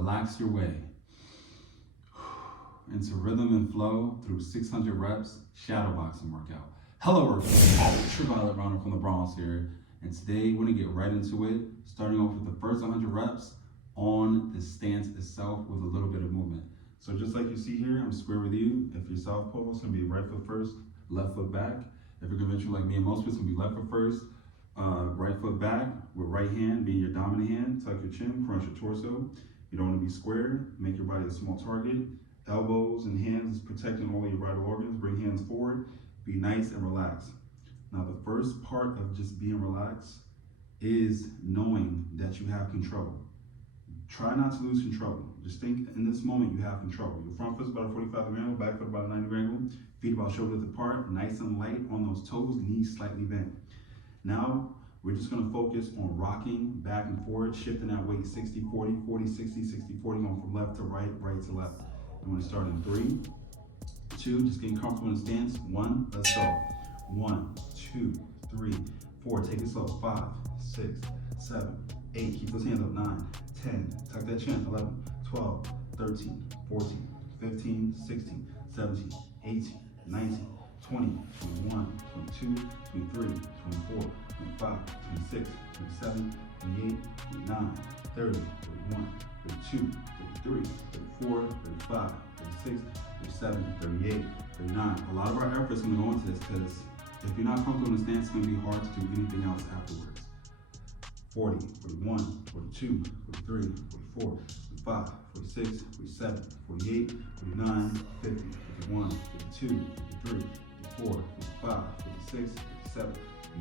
relax your way into rhythm and flow through 600 reps shadow boxing workout. Hello, workers. Ultraviolet Runner from the Bronx here, and today we're gonna get right into it, starting off with the first 100 reps on the stance itself with a little bit of movement. So just like you see here, I'm square with you. If you're southpaw, it's gonna be right foot first, left foot back. If you're conventional like me and most, it's gonna be left foot first, right foot back, with right hand being your dominant hand. Tuck your chin, crunch your torso. You don't wanna be square, make your body a small target. Elbows and hands is protecting all of your vital organs. Bring hands forward, be nice and relaxed. Now the first part of just being relaxed is knowing that you have control. Try not to lose control. Just think in this moment you have control. Your front foot's about a 45-degree angle, back foot about a 90-degree angle, feet about shoulder width apart, nice and light on those toes, knees slightly bent. Now, we're just gonna focus on rocking back and forth, shifting that weight 60-40, 40-60, 60-40, going from left to right, right to left. I'm gonna start in 3, 2, just getting comfortable in the stance. 1, let's go. 1, 2, 3, 4, take it slow. 5, 6, 7, 8, keep those hands up. 9, 10, tuck that chin. 11, 12, 13, 14, 15, 16, 17, 18, 19, 20, 21, 22, 23, 24, 25, 26, 27, 28, 29, 30, 31, 32, 33, 34, 35, 36, 37, 38, 39. A lot of our effort is going to go into this because if you're not comfortable in the stance, it's going to be hard to do anything else afterwards. 40, 41, 42, 43, 44, 45, 46, 47, 48, 49, 50, 51, 52, 53, 54, 55, 56, 57,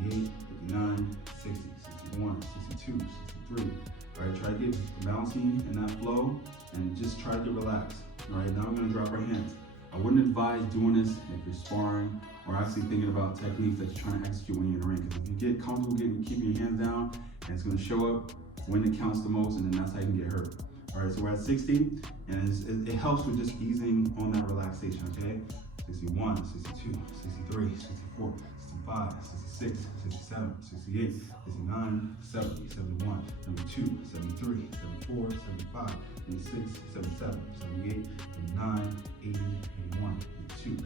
58, 59, 60, 61, 62, 63. All right, try to get bouncing in that flow and just try to get relaxed. All right, now we're gonna drop our hands. I wouldn't advise doing this if you're sparring or actually thinking about techniques that you're trying to execute when you're in the ring. Because if you get comfortable keeping your hands down, and it's gonna show up when it counts the most, and then that's how you can get hurt. All right, so we're at 60, and it helps with just easing on that relaxation, okay? 61, 62, 63, 64, 65, 66, 67, 68, 69, 70, 71, 72, 73, 74, 75, 76, 77, 78, 79, 80, 81, 82,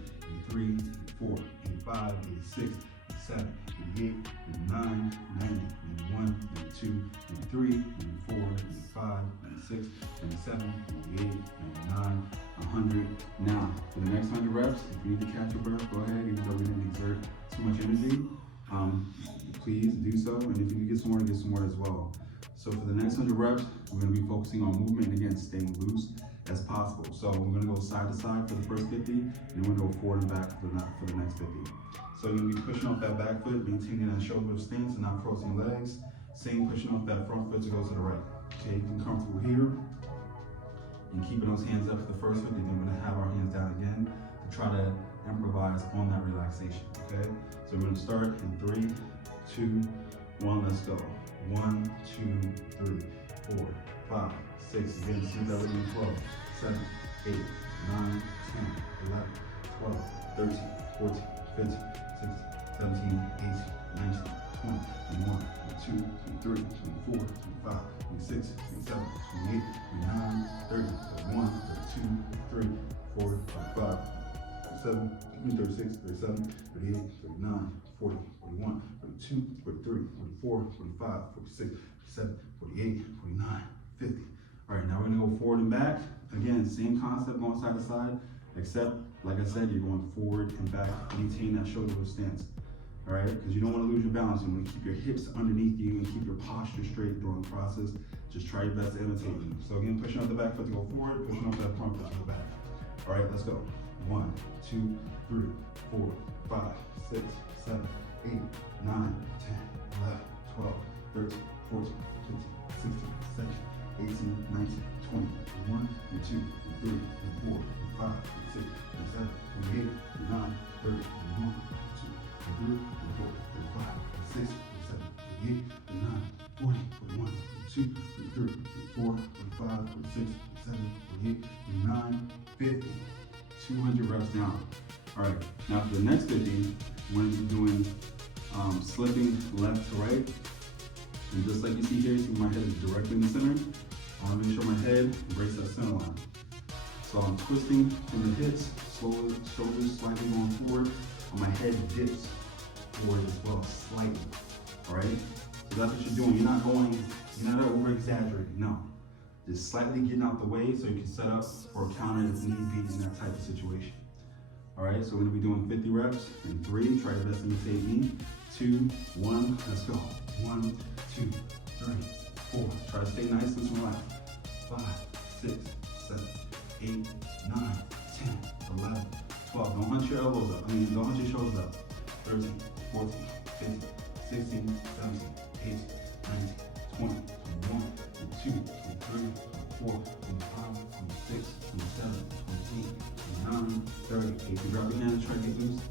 83, 84, 85, 86, 87, 88, 89, 90, 91, 92, 93, 94, 95, 96, 97, 98, 99, 100. Now, for the next 100 reps, if you need to catch your breath, go ahead, even though we didn't exert too much energy. Please do so, and if you need to get some more as well. So for the next 100 reps, we're gonna be focusing on movement and again, staying loose as possible. So we're gonna go side to side for the first 50, and then we're gonna go forward and back for the next 50. So you're gonna be pushing off that back foot, maintaining that shoulder stance and not crossing legs. Same pushing off that front foot to go to the right. Okay, you can comfortable here. And keeping those hands up for the first 50, then we're gonna have our hands down again to try to improvise on that relaxation, okay? So we're gonna start in 3, 2, 1, let's go. 1, 2, 3, 4, 5, 6, again, see that rhythm. 12, 7, 8, 9, 10, 11, 12, 13, 14, 15, 16, 17, 18, 19, 20, 21, 22, 23, 24, 25, 26, 27, 28, 29, 30, 31, 32, 33, 34, 35, 37, 36, 37, 38, 39, 40, 41, 42, 43, 44, 45, 46, 47, 48, 49, 50. All right, now we're gonna go forward and back. Again, same concept, going side to side, except, like I said, you're going forward and back, maintain that shoulder width stance. All right, because you don't want to lose your balance. You want to keep your hips underneath you and keep your posture straight during the process. Just try your best to imitate me. So again, pushing off the back foot to go forward, pushing off that front foot to go back. All right, let's go. 1, 2, 3, 4, 5, 6, 7, 8, 9, 10, 11, 12, 13, 14, 15, 16, 17, 18, 19, 20, 21, 22, 23, 24, 25, 26, 27, 28, 29, 30, 31, 32, 34, 35, 36, 37, 38, 39, 40, 41, 42, 43, 44, 45, 46, 47, 48, 49, 50. 200 reps down. All right, now for the next 50, we're doing slipping left to right. And just like you see here, see my head is directly in the center. I want to make sure my head breaks that center line. So I'm twisting from the hips, slowly, shoulders slightly going forward, and my head dips forward as well, slightly. All right? So that's what you're doing. You're not over exaggerating, no. Just slightly getting out the way so you can set up for a counter if need be in that type of situation. All right, so we're gonna be doing 50 reps in 3, try your best to imitate me. 2, 1, let's go. 1, 2, 3, 4. Try to stay nice and relaxed. 5, 6, 7, 8, 9, 10, 11, 12. Don't hunch your elbows up. Don't hunch your shoulders up. 13, 14, 15, 16, 17, 18, 19, 20, 21, 22, 23, 24, 25, 26, 27, 28, 29, 30. If you drop your hands, try to get loose.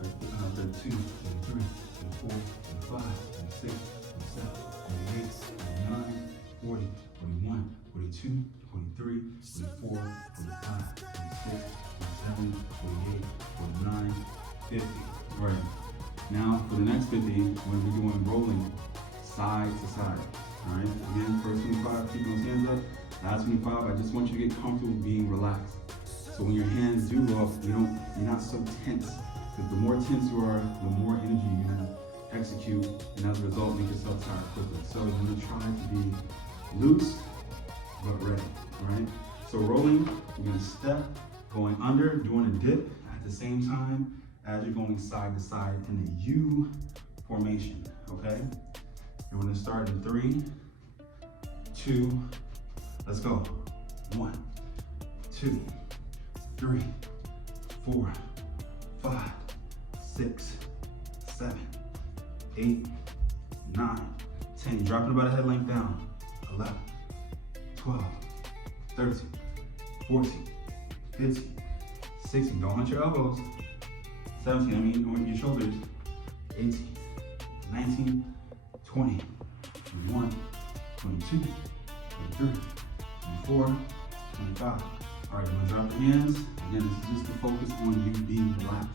32, 33, 34, 35, 36, 37, 38, 39, 40, 41, 42, 43, 44, 45, 46, 47, 48, 49, 50. All right. Now for the next 50, we're going to be doing rolling side to side. All right. Again, first 25, keep those hands up. Last 25, I just want you to get comfortable being relaxed. So when your hands do go up, you're not so tense. Because the more tense you are, the more energy you're going to execute, and as a result, make yourself tired quickly. So you're going to try to be loose but ready. All right. So rolling, you're going to step, going under, doing a dip at the same time as you're going side to side in a U formation, okay? You're gonna start in 3, 2, let's go. 1, 2, 3, 4, 5, 6, 7, 8, 9, 10. You're dropping about a head length down. 11, 12, 13, 14, 15, 16. Don't hunch your elbows. 17, on your shoulders. 18, 19, 20, 21, 22, 23, 24, 25. All right, you're gonna drop your hands. Again, this is just to focus on you being relaxed.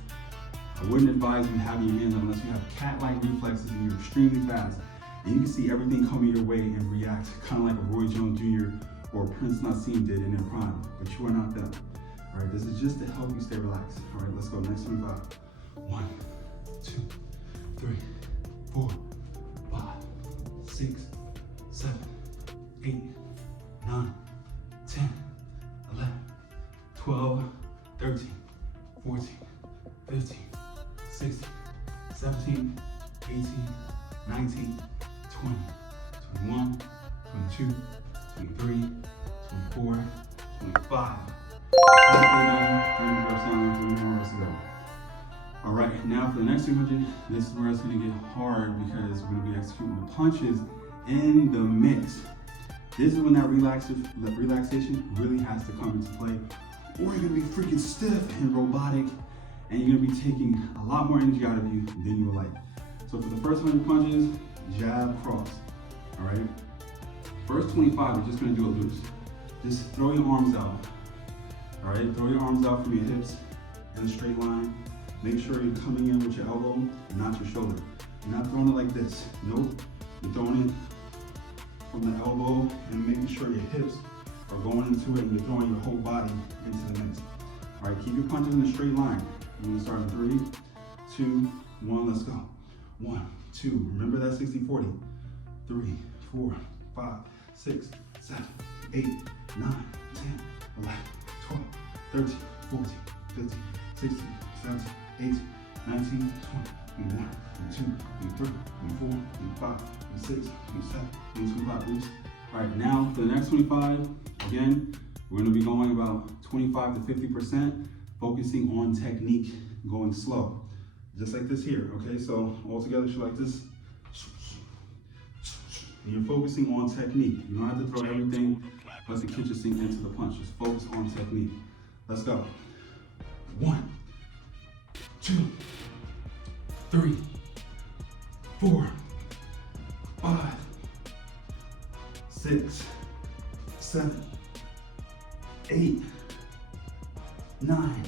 I wouldn't advise you having your hands up unless you have cat-like reflexes and you're extremely fast. And you can see everything coming your way and react, kind of like a Roy Jones Jr. or Prince Nassim did in their prime, but you are not them. All right, this is just to help you stay relaxed. All right, let's go, next 25. 1, 2, 3, 4, 5, 6, 7, 8, 9, 10, 11, 12, 13, 14, 15, 16, 17, 18, 19, 20, 21, 22, 23, 24, 25. All right, now for the next 200, this is where it's gonna get hard because we're gonna be executing the punches in the mix. This is when that relaxation really has to come into play, or you're gonna be freaking stiff and robotic, and you're gonna be taking a lot more energy out of you than you would like. So for the first 100 punches, jab, cross, all right? First 25, we're just gonna do it loose. Just throw your arms out, all right? Throw your arms out from your hips in a straight line. Make sure you're coming in with your elbow, not your shoulder. You're not throwing it like this, nope. You're throwing it from the elbow and making sure your hips are going into it and you're throwing your whole body into the mix. All right, keep your punches in a straight line. We're gonna start in 3, 2, 1, let's go. 1, 2, remember that 60-40. 3, 4, 5, 6, 7, 8, 9, 10, 11, 12, 13, 14, 15, 16, 17, 18, 19, 20, 21, 22, 23, 24, 25, 26, 27, 25. Oops. All right, now for the next 25, again, we're gonna be going about 25 to 50%, focusing on technique, going slow. Just like this here, okay? So all together, should like this. And you're focusing on technique. You don't have to throw everything plus the kitchen sink into the punch. Just focus on technique. Let's go. 1, 2, 3, 4, 5, 6, 7, 8, 9,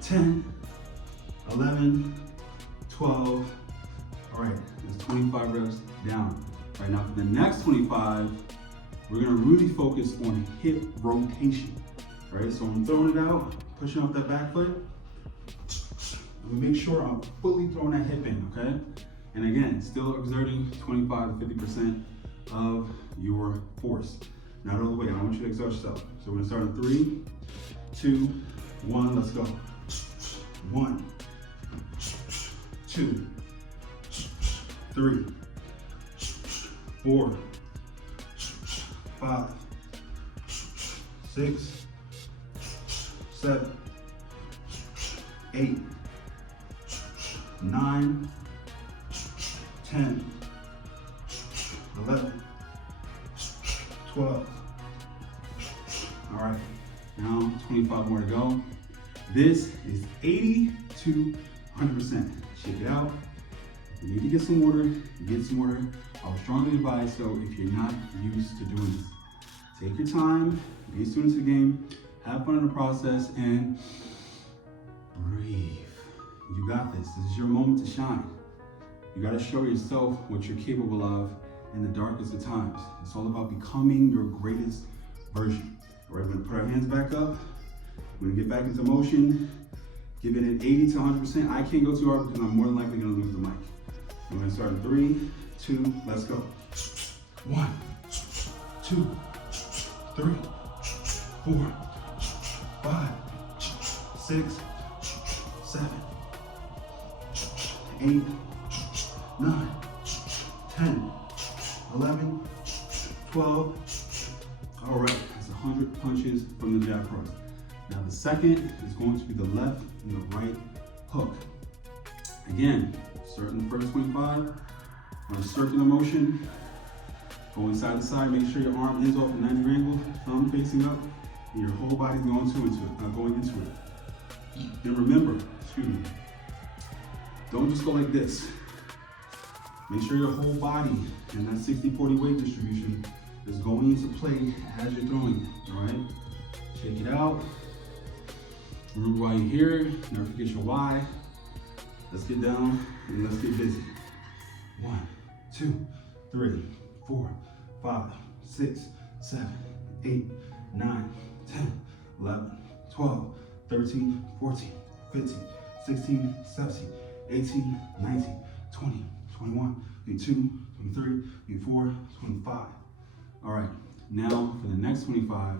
10, 11, 12. All right, there's 25 reps down. All right, now for the next 25, we're gonna really focus on hip rotation. All right, so I'm throwing it out, pushing off that back foot. Make sure I'm fully throwing that hip in, okay? And again, still exerting 25 to 50% of your force. Not all the way, I want you to exert yourself. So we're gonna start in 3, 2, 1, let's go. 1, 2, 3, 4, 5, 6, 7, 8, 9, 10, 11, 12. All right, now 25 more to go. This is 80 to 100%. Shake it out. You need to get some water, get some water. I would strongly advise, so if you're not used to doing this, take your time, be a student of the game, have fun in the process, and breathe. You got this. This is your moment to shine. You got to show yourself what you're capable of in the darkest of times. It's all about becoming your greatest version. All right, we're going to put our hands back up. We're going to get back into motion. Give it an 80 to 100%. I can't go too hard because I'm more than likely going to lose the mic. We're going to start in 3, 2, let's go. 1, 2, 3, 4, 5, 6, 7, 8, 9, 10, 11, 12. All right, that's 100 punches from the jab cross. Now the second is going to be the left and the right hook. Again, starting the first 25, on a circular motion, going side to side, make sure your arm is off a 90 angle, thumb facing up, and your whole body's going into it. And remember, don't just go like this. Make sure your whole body and that 60-40 weight distribution is going into play as you're throwing it, all right? Shake it out. Remember why you're here, never forget your why. Let's get down and let's get busy. 1, 2, 3, 4, 5, 6, 7, 8, 9, 10, 11, 12, 13, 14, 15, 16, 17, 18, 19, 20, 21, 22, 23, 24, 25. All right, now for the next 25,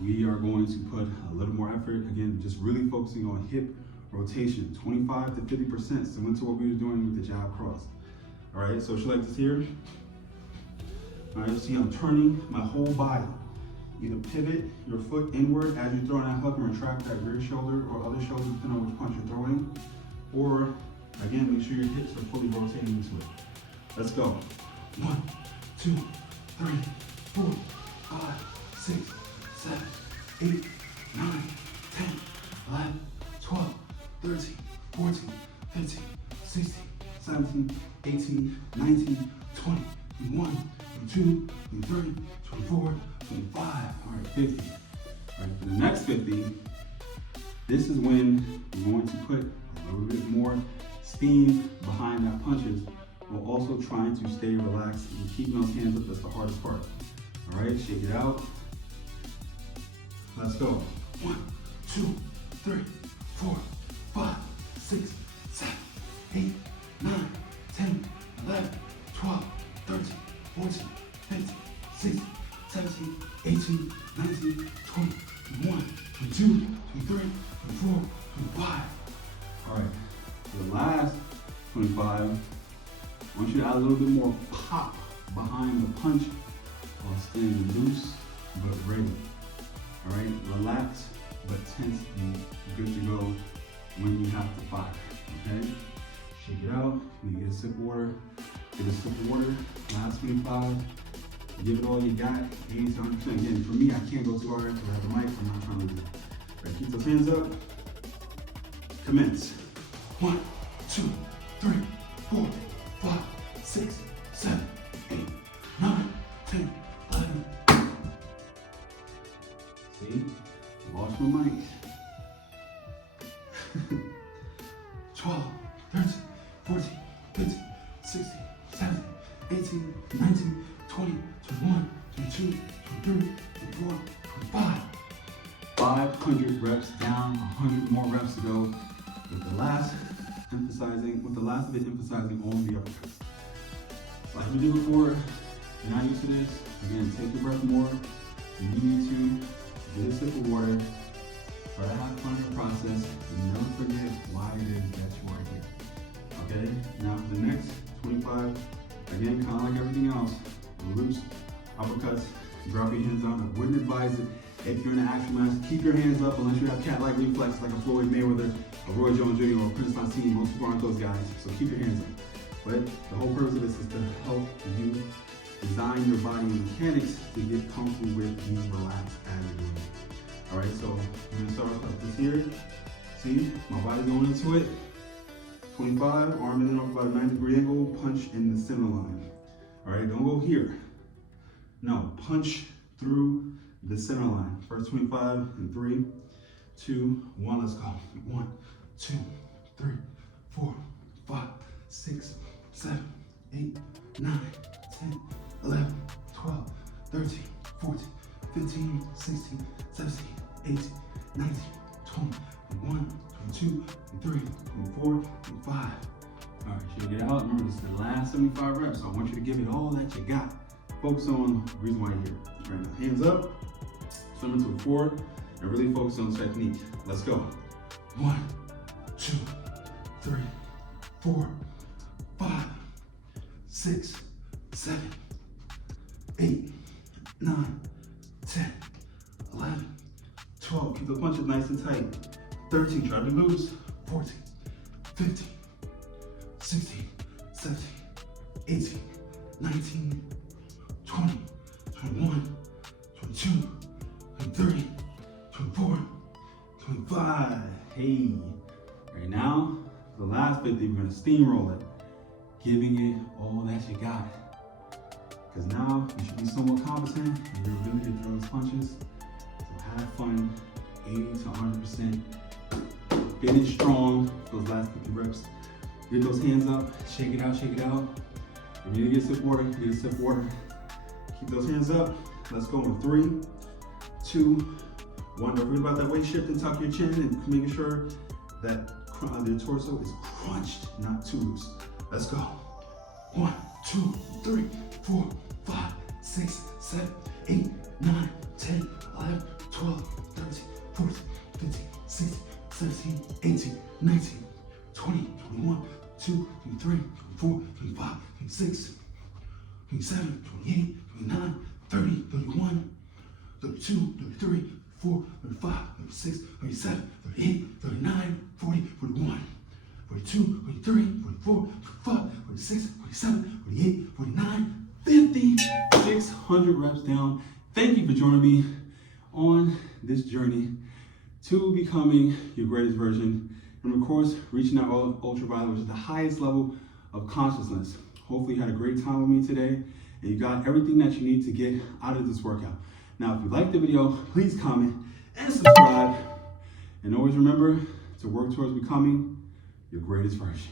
we are going to put a little more effort. Again, just really focusing on hip rotation, 25 to 50%, similar to what we were doing with the jab cross. All right, so what you like to see here? All right, see I'm turning my whole body. Either pivot your foot inward as you're throwing that hook and retract that rear shoulder or other shoulder, depending on which punch you're throwing. Or, again, make sure your hips are fully rotating into it. Let's go. 1, 2, 3, 4, 5, 6, 7, 8, 9, 10, 11, 12, 13, 14, 15, 16, 17, 18, 19, 20, 21, 22, 23, 24, 25. All right, 50. All right, for the next 50, this is when you're going to put a little bit more steam behind that punches while also trying to stay relaxed and keeping those hands up. That's the hardest part. All right, shake it out. Let's go. 1, 2, 3, 4, 5, 6, 7, 8, 9, 10, 11, 12, 13, 14, 15, 16, 17, 18, 19, 20, 21, 22, 23, 24, 25. All right, for the last 25, I want you to add a little bit more pop behind the punch while staying loose but ready. All right, relax but tense and good to go when you have to fire, okay? Shake it out, you get a sip of water, last 25, give it all you got, 80 to 100%. Again, for me, I can't go too hard because I have a mic, I'm not trying to do that. All right, keep those hands up, commence. 1, 2, 3, 4, 5, 6, 7, 8, 9, 10, 11. See, lost my mic. 12, 13, 14, 15, 16, 17, 18, 19, 20, 21, 22, 4, 5. 500 reps down, 100 more reps to go. With the last of it emphasizing on the uppercuts. Like we did before, if you're not used to this, again, take your breath more. If you need to, get a sip of water, try to have fun in the process, and never forget why it is that you are here. Okay, now for the next 25, again, kind of like everything else, loose uppercuts, drop your hands down. I wouldn't advise it if you're in an actual match. Keep your hands up unless you have cat-like reflexes like a Floyd Mayweather, a Roy Jones Jr., or a Prince Nacine. Most people aren't those guys, so keep your hands up. But the whole purpose of this is to help you design your body and mechanics to get comfortable with being relaxed as you're doing it. All right, so I'm gonna start off like this here. See, my body going into it. 25, arm in off about a 90-degree angle, punch in the center line. All right, don't go here. No, punch through the center line. First 25 in 3, 2, 1, let's go. 1, 2, 3, 4, 5, 6, 7, 8, 9, 10, 11, 12, 13, 14, 15, 16, 17, 18, 19, 20, 21, 22, 23, 24, 25. All right, shake it out. Remember, this is the last 75 reps, so I want you to give it all that you got. Focus on the reason why you're here. All right, now hands up, swim into a 4, and really focus on technique. Let's go. 1, 2, 3, 4, 5, 6, 7, 8, 9, 10, 11, 12. Keep the punches nice and tight. 13, try to be loose. 14, 15, 16, 17, 18, 19, 20, 21, 22, 23, 24, 25. Hey. Right now, for the last 50, we're gonna steamroll it, giving it all that you got. Because now you should be somewhat competent in your ability to throw those punches. So have fun, 80 to 100%. Finish strong for those last 50 reps. Get those hands up, shake it out, shake it out. If you need to get a sip of water, get a sip of water. Keep those hands up. Let's go in 3, 2, 1. Don't forget about that weight shift and tuck your chin and making sure that your torso is crunched, not too loose. Let's go. 1, 2, 3, 4, 5, 6, 7, 8, 9, 10, 11, 12, 13, 14, 15, 16, 17, 18, 19, 20, 21, 22, 23, 24, 25, 26, 27, 28, 29, 30, 31, 32, 33, 34, 35, 36, 37, 38, 39, 40, 41, 42, 43, 44, 45, 46, 47, 48, 49, 50, 600 reps down. Thank you for joining me on this journey to becoming your greatest version. And of course, reaching that ultraviolet, which is the highest level of consciousness. Hopefully you had a great time with me today and you got everything that you need to get out of this workout. Now, if you liked the video, please comment and subscribe. And always remember to work towards becoming your greatest version.